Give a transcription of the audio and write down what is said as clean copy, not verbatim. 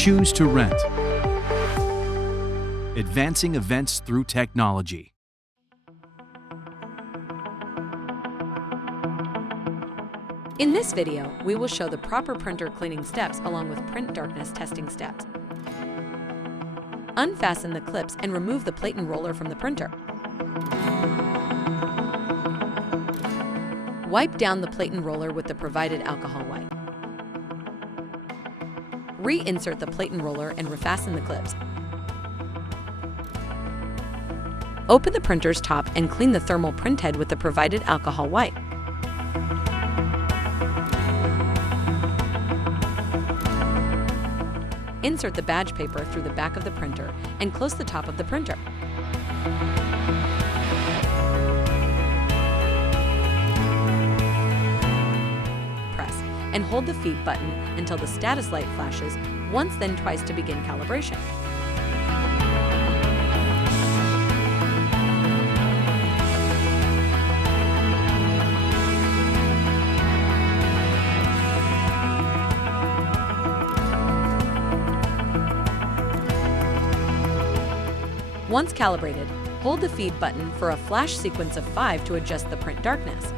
Choose to rent. Advancing events through technology. In this video, we will show the proper printer cleaning steps along with print darkness testing steps. Unfasten the clips and remove the plate and roller from the printer. Wipe down the plate and roller with the provided alcohol wipe. Reinsert the plate and roller and refasten the clips. Open the printer's top and clean the thermal print head with the provided alcohol wipe. Insert the badge paper through the back of the printer and close the top of the printer. Press and hold the feed button until the status light flashes, once then twice to begin calibration. Once calibrated, hold the feed button for a flash sequence of 5 to adjust the print darkness.